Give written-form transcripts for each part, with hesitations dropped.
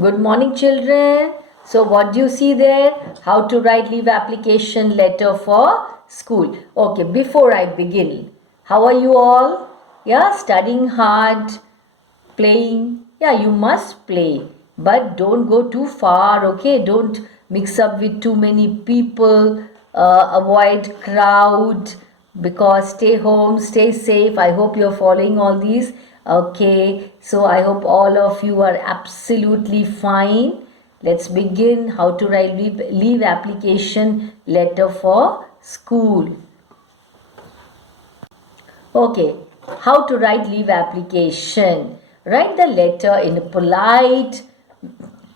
Good morning, children. So, what do you see there? How to write leave application letter for school. Okay, before I begin, how are you all? Yeah, studying hard, playing. Yeah, you must play, but don't go too far. Okay, don't mix up with too many people. Avoid crowd because stay home, stay safe. I hope you're following all these. Okay, so I hope all of you are absolutely fine. Let's begin how to write leave application letter for school. Okay, how to write leave application. Write the letter in a polite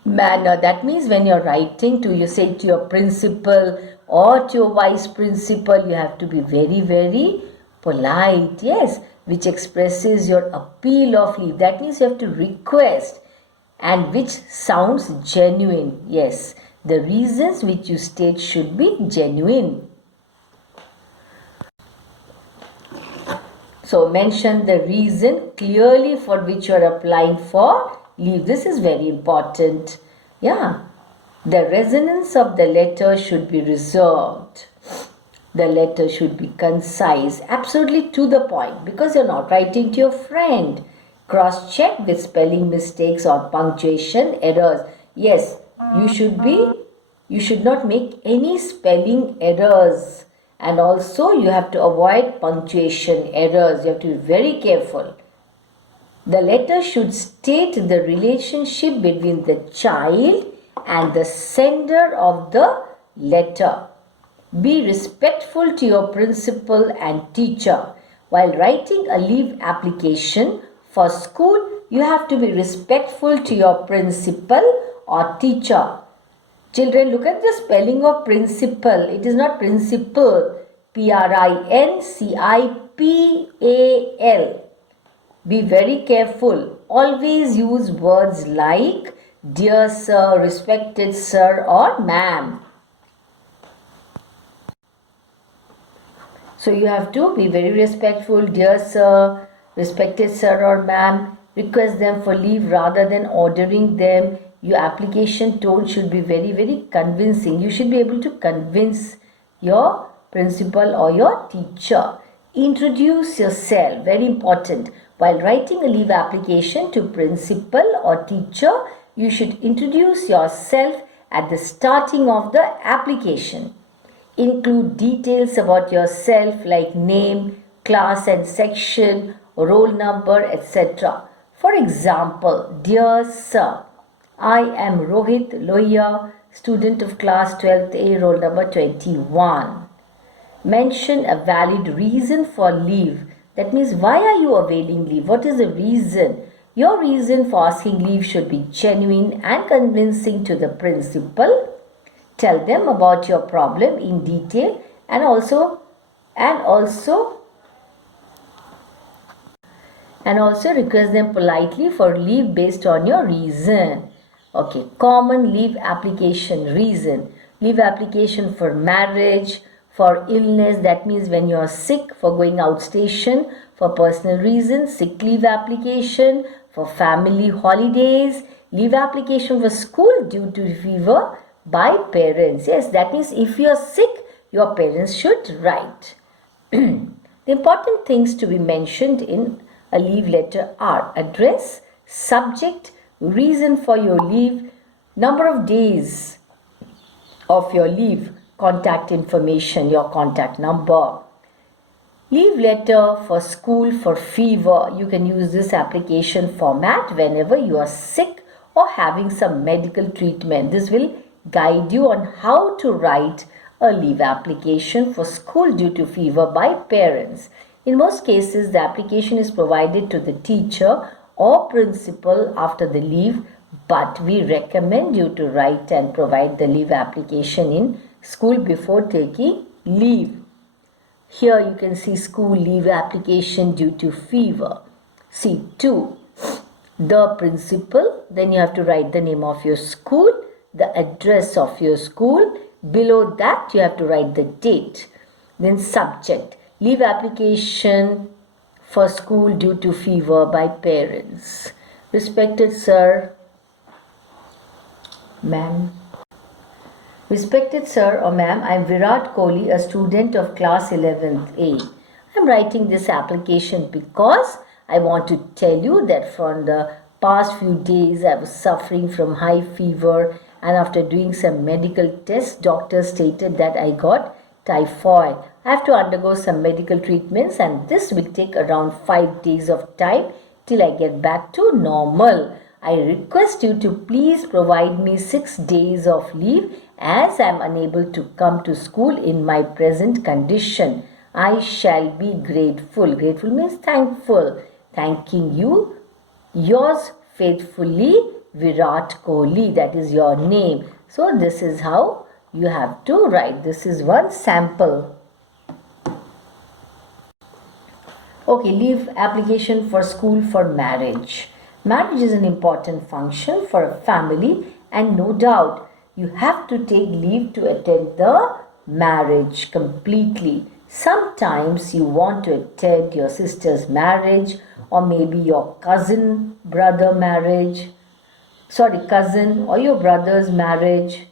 manner. That means when you're writing to, you say to your principal or to your vice principal, you have to be very, very polite. Yes, which expresses your appeal of leave. That means you have to request and which sounds genuine. Yes, the reasons which you state should be genuine. So mention the reason clearly for which you are applying for leave. This is very important. Yeah. The resonance of the letter should be reserved. The letter should be concise, absolutely to the point, because you're not writing to your friend. Cross check with spelling mistakes or punctuation errors. Yes, you should not make any spelling errors, and also you have to avoid punctuation errors. You have to be very careful. The letter should state the relationship between the child and the sender of the letter. Be respectful to your principal and teacher. While writing a leave application for school, you have to be respectful to your principal or teacher. Children, look at the spelling of principal. It is not principal. Principal. Be very careful. Always use words like dear sir, respected sir, or ma'am. So you have to be very respectful, dear sir, respected sir or ma'am. Request them for leave rather than ordering them. Your application tone should be very, very convincing. You should be able to convince your principal or your teacher. Introduce yourself, very important. While writing a leave application to principal or teacher, you should introduce yourself at the starting of the application. Include details about yourself like name, class and section, roll number, etc. For example, dear sir, I am Rohit Lohia, student of class 12th A, roll number 21. Mention a valid reason for leave. That means, why are you availing leave? What is the reason? Your reason for asking leave should be genuine and convincing to the principal. Tell them about your problem in detail and also request them politely for leave based on your reason. Okay, common leave application reason. Leave application for marriage, for illness, that means when you are sick, for going outstation, for personal reasons, sick leave application, for family holidays, leave application for school due to fever by parents. Yes, that means if you are sick, your parents should write. The important things to be mentioned in a leave letter are address, subject, reason for your leave, number of days of your leave, contact information, your contact number. Leave letter for school for fever. You can use this application format whenever you are sick or having some medical treatment. This will guide you on how to write a leave application for school due to fever by parents. In most cases, the application is provided to the teacher or principal after the leave, but we recommend you to write and provide the leave application in school before taking leave. Here you can see school leave application due to fever. See 2. The principal, then you have to write the name of your school, the address of your school. Below that you have to write the date. Then subject, leave application for school due to fever by parents. Respected sir Ma'am. Respected sir or ma'am, I am Virat Kohli, a student of class 11th A. I am writing this application because I want to tell you that from the past few days I was suffering from high fever, and after doing some medical tests, doctors stated that I got typhoid. I have to undergo some medical treatments, and this will take around 5 days of time till I get back to normal. I request you to please provide me 6 days of leave as I am unable to come to school in my present condition. I shall be grateful. Grateful means thankful. Thanking you. Yours faithfully, Virat Kohli. That is your name. So this is how you have to write. This is one sample. Okay, leave application for school for marriage. Marriage is an important function for a family, and no doubt you have to take leave to attend the marriage completely. Sometimes you want to attend your sister's marriage, or maybe your cousin or your brother's marriage.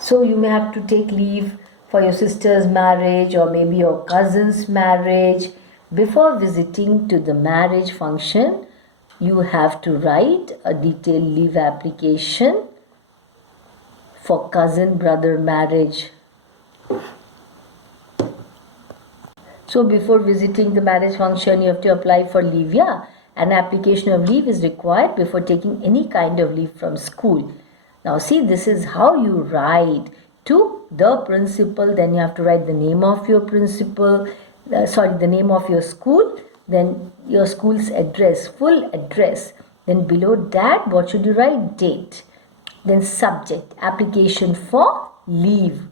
So you may have to take leave for your sister's marriage or maybe your cousin's marriage. Before visiting to the marriage function, you have to write a detailed leave application for cousin brother marriage. So before visiting the marriage function, you have to apply for leave. Yeah, an application of leave is required before taking any kind of leave from school. Now see, this is how you write to the principal. Then you have to write the name of your principal, the name of your school, then your school's address, full address. Then below that, what should you write? Date. Then subject, application for leave.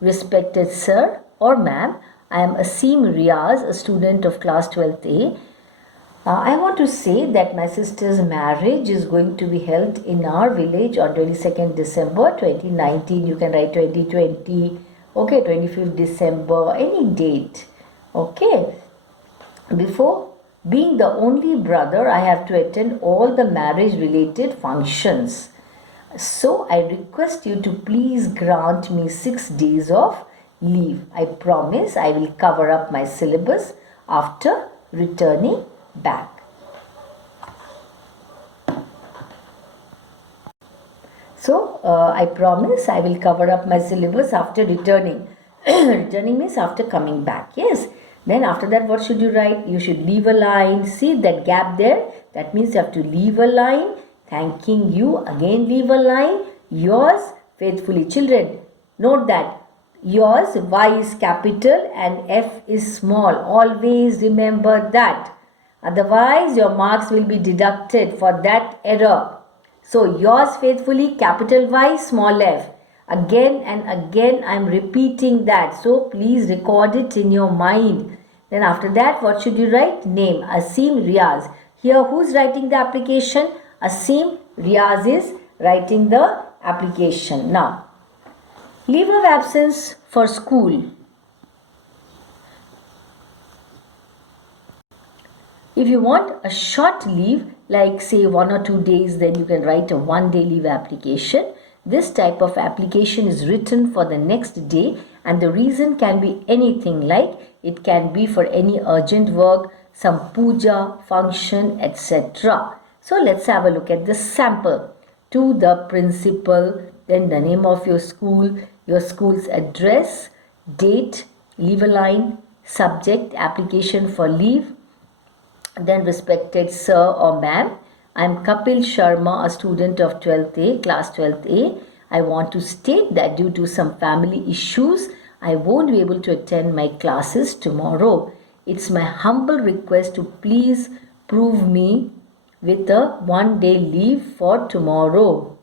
Respected sir or ma'am, I am Asim Riaz, a student of class 12th A. I want to say that my sister's marriage is going to be held in our village on 22nd December 2019. You can write 2020, okay, 25th December, any date, okay. Before being the only brother, I have to attend all the marriage related functions. So I request you to please grant me 6 days of leave. I promise I will cover up my syllabus after returning back. So I promise I will cover up my syllabus after returning. Returning means after coming back. Yes. Then after that, what should you write? You should leave a line. See that gap there? That means you have to leave a line. Thanking you. Again leave a line. Yours faithfully. Children, note that yours Y is capital and F is small. Always remember that. Otherwise, your marks will be deducted for that error. So, yours faithfully, capital Y, small f. Again and again, I am repeating that. So, please record it in your mind. Then after that, what should you write? Name, Asim Riaz. Here, who's writing the application? Asim Riaz is writing the application. Now, leave of absence for school. If you want a short leave, like say 1 or 2 days, then you can write a 1-day leave application. This type of application is written for the next day, and the reason can be anything, like it can be for any urgent work, some puja, function, etc. So let's have a look at the sample. To the principal, then the name of your school's address, date, leave a line, subject, application for leave. Then respected sir or ma'am, I am Kapil Sharma, a student of 12th A, class 12th A. I want to state that due to some family issues, I won't be able to attend my classes tomorrow. It's my humble request to please prove me with a 1-day leave for tomorrow.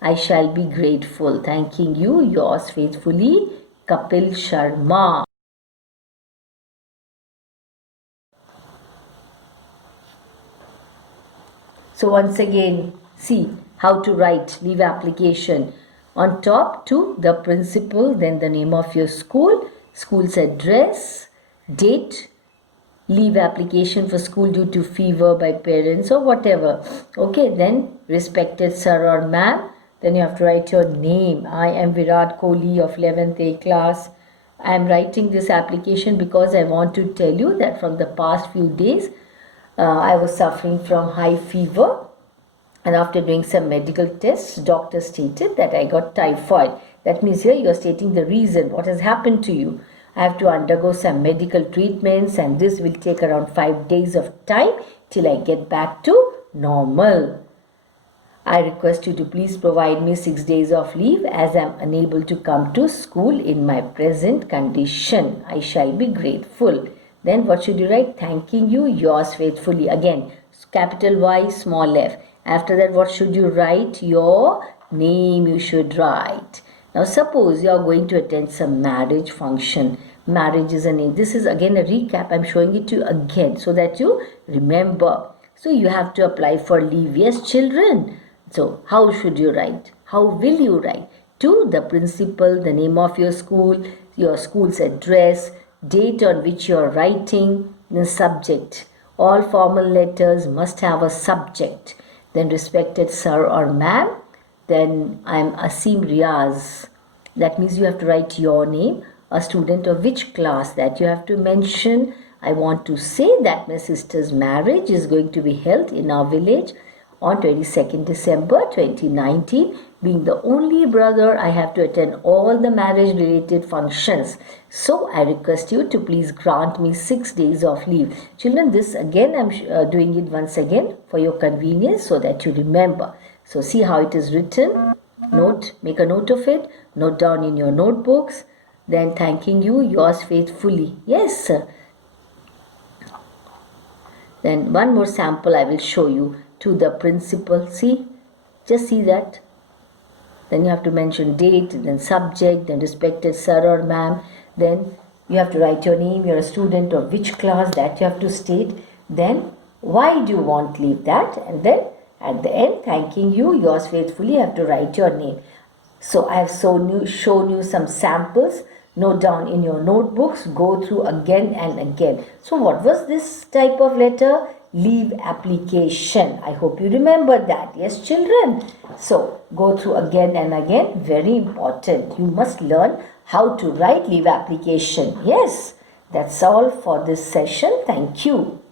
I shall be grateful. Thanking you, yours faithfully, Kapil Sharma. So once again, see how to write leave application. On top, to the principal, then the name of your school, school's address, date, leave application for school due to fever by parents or whatever. Okay, then respected sir or ma'am, then you have to write your name. I am Virat Kohli of 11th A class. I am writing this application because I want to tell you that from the past few days I was suffering from high fever, and after doing some medical tests, doctor stated that I got typhoid. That means here you are stating the reason, what has happened to you. I have to undergo some medical treatments, and this will take around 5 days of time till I get back to normal. I request you to please provide me 6 days of leave as I am unable to come to school in my present condition. I shall be grateful. Then what should you write? Thanking you, yours faithfully. Again, capital Y, small f. After that, what should you write? Your name you should write. Now suppose you are going to attend some marriage function. Marriage is a name. This is again a recap. I am showing it to you again so that you remember. So you have to apply for leave. Yes, children. So how should you write? How will you write? To the principal, the name of your school's address, date on which you are writing, the subject. All formal letters must have a subject. Then respected sir or ma'am. Then I am Asim Riaz. That means you have to write your name, a student of which class, that you have to mention. I want to say that my sister's marriage is going to be held in our village on 22nd December 2019. Being the only brother, I have to attend all the marriage related functions. So I request you to please grant me 6 days of leave. Children, this again I am doing it once again for your convenience so that you remember. So see how it is written. Make a note of it. Note down in your notebooks. Then thanking you, yours faithfully. Yes, sir. Then one more sample I will show you. To the principal. See, just see that. Then you have to mention date, then subject, then respected sir or ma'am. Then you have to write your name, you're a student of which class, that you have to state. Then why do you want leave, that, and then at the end, thanking you, yours faithfully, you have to write your name. So I have shown you some samples. Note down in your notebooks, go through again and again. So what was this type of letter? Leave application. I hope you remember that. Yes, children. So go through again and again. Very important. You must learn how to write leave application. Yes, that's all for this session. Thank you.